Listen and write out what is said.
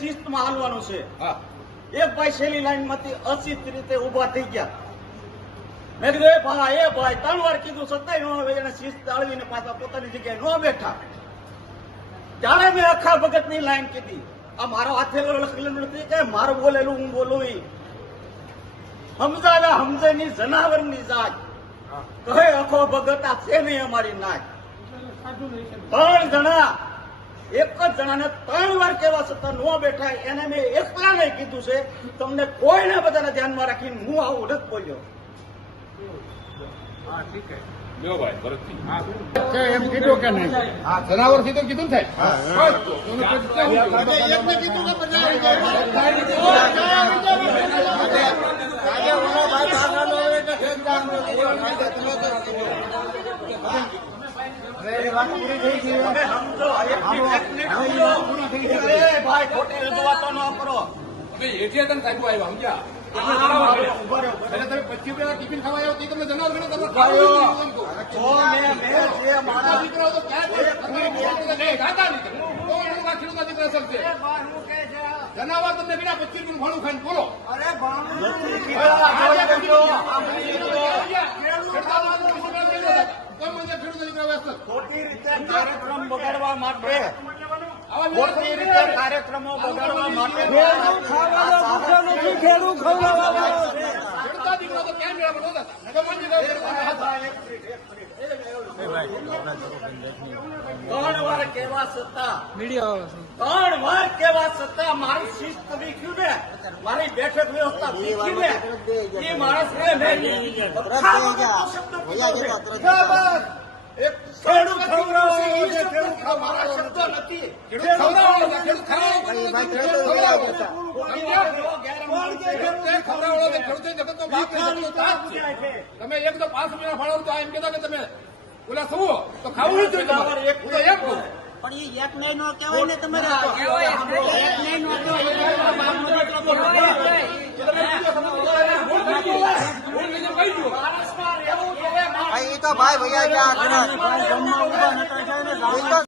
શિસ્તમાં હાલવાનું છે. એક ભાઈ છેલ્લી લાઈનમાંથી અશિસ્ત રીતે ઊભા થઈ ગયા. મેં કીધું એ ભાઈ એ ભાઈ. ત્રણ વાર કીધું સત્તાય નો આવે. એને શિસ્ત જાળવીને પાછા પોતાની જગ્યાએ નો બેઠા. ત્યારે મેં અખા ભગતની લાઈન કીધી. આ મારો હાથેલો લખેલું નથી કે મારું બોલેલું હું બોલું એ સમજાવે સમજે ની જનાવરની જાત કહે અખો ભગત આ છે નહીં અમારી નાચ ત્રણ જણા એક જ જણાને ત્રણ વાર કેવા છતાં ન બેઠા એને મેં એકલાને કીધું છે તમને કોઈને બધાને ધ્યાનમાં રાખીને હું આવું નથી બોલ્યો. લ્યો ભાઈ ભરતજી. હા એમ કીધું કે નહીં? હા જનાવરથી તો કીધું ને સાહેબ. ભાઈ ખોટી રજૂઆતો ન કરો અમે તને સાહેબ આવ્યા સમજ્યા? તમે જનાવર તમે તમને બીજા પચીસ રૂપિયાનું ભણું ખાઈને બોલો. નથી કીધા, જોઈ લેજો. આ મને કીધું. ખોટી રીતે કાર્યક્રમ બગાડવા માટે ખોટી રીતે કાર્યક્રમો બગાડવા માટે આ સાહસ ત્રણ વાર કેવા સત્તા? ત્રણ વાર કેવા છતાં મારી શિસ્ત વીખ્યું ને. મારી બેઠક વ્યવસ્થા વીખી ને. એ માણસ ને શબ્દ ખેડૂત છે, ખેડૂત નથી. ખેડૂત ખેડૂત તમે એક તો પાંચ રૂપિયા ફાળો તો એમ કેતા કે તમે ઓલા શું તો ખાવું જોઈએ એક તો એક પણ એ એક નહીં નો કહેવાય ને તમારે. એક નહીં નો બીજું કહી દઉં. માણસમાં રહેવું જોઈએ, માણસ એ તો ભાઈ ભૈયા ક્યાં